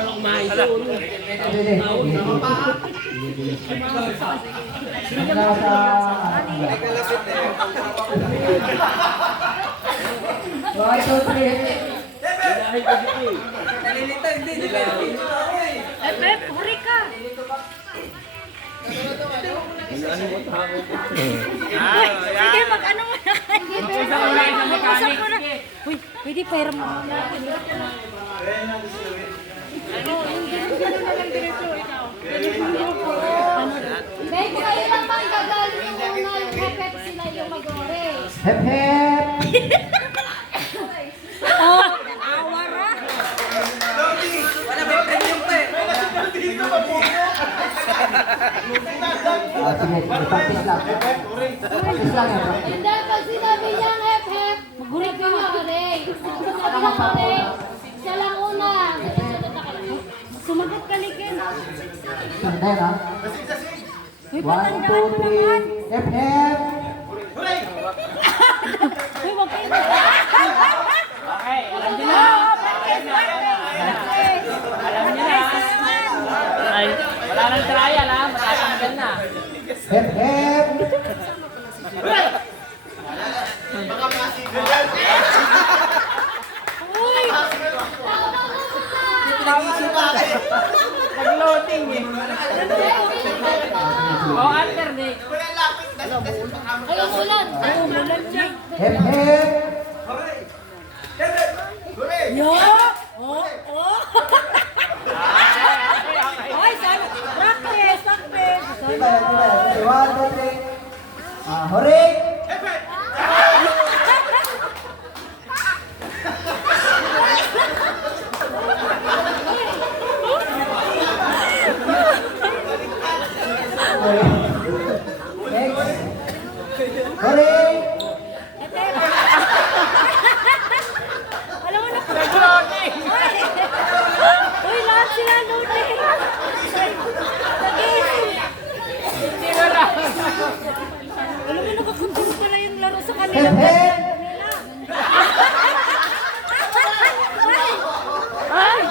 pala kumain sa ulo. Huri ka! Sige, mag-ano mo na kayo. Mag-usap mo na. Uy, pwede pera mo. Babe, kayo naman gagaling yung una yung hep sila yung mag-ore. Hep hep! Oh, awara. Wala may premium pa eh. Sige, practice lang. Practice lang yan. Hindi, pag sinabi niyang hep, mag-ore ka nga, ore. Sabi ng ore, siya lang una. Sunod na kayo. Sumagot ka, Likin. Sandali na. Uy, 1, 2, patandaan mo naman. 3. Hep hep! Uy, wag kayo. Okay, alam niyo na. Alam niyo na. Ay, wala nang trial ha. Matatanggal na. Hep hep! Uy! Nag-loading eh. Oh, alternate. Ayun, ulan. Umulan siya. Hep hep! Yo! Oh, oh! Ay, sana. Practice, practice. Diba, diba? 1, 2, 3. Hooray! Hooray! Alam mo na. Nag-loading. Uy, lahat sila loading. Sino lang? Alam mo, nakakontrol pala yung laro sa kanila. Hep hep! Ay!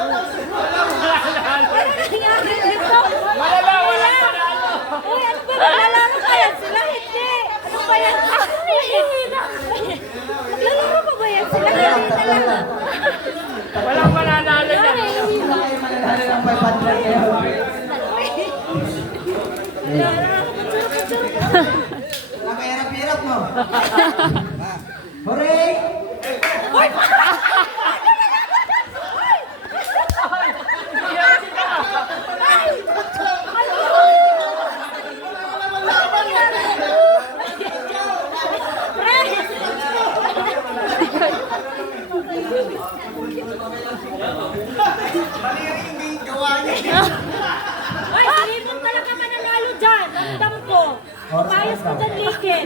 Ano nangyari dito? Wala panalo. Uy, ano ba? Naglalaro ba yan sila? Hindi. Ano ba yan? Naglalaro pa ba yan sila? Hindi na lang. Walang mananalo na. Mananalo ng 500 kayo. Napahirap-hirap mo. Hooray! Ay, hindi mo talaga mananalo dyan. Ang dampo. Payos mo dyan, Likin.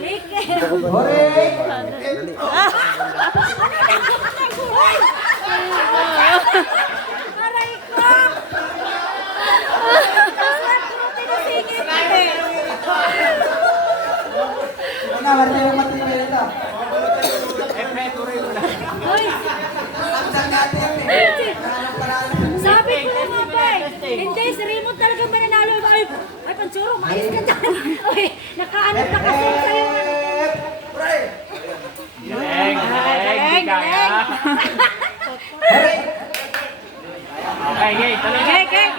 Likin. Hooray! Aray ko! Tinusingit eh. Ano, marami yung matindi nito. Uy! Sabi ko na nga ba eh. Hindi, si Raymond talaga mananalo. Ay, Pansuro, maayos ka dyan. Uy, nakaanap na kasi sa'yo. Galing, galing. Di kaya. Okay, okay. Tuloy na. Geng.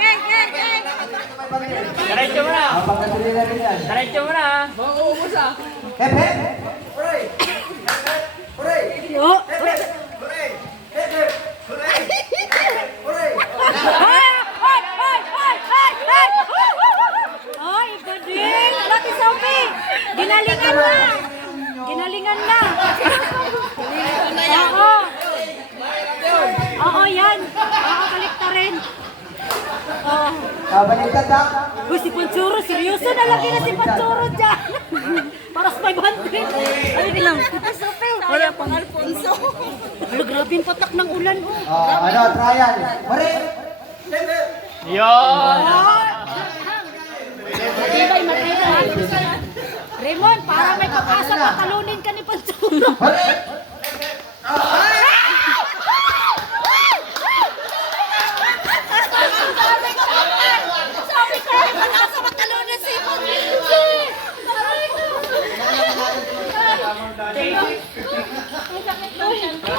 Diretso mo na. Pagkatuloy natin yan. Diretso mo na. Mauubos ah. Hep hep! Oh, Ay, galing! Lati Sophie! Ginalingan na! Ginalingan na! Oo! Oo, yan! Oo, kalikta rin! Oo. Baliktad ha? Uy, si Pansuro, seryoso na lagi na si Pansuro dyan! Para sa 500! Ay, lang! Sophie! Wala pang Alfonso! Ano, grabe yung patak ng ulan, oh! Ano, trial. Hooray! Yun. Matibay, matibay! Raymond, para may pag-asa patalunin ka ni Pansuro! Hooray! Ang sakit ng tiyan ko.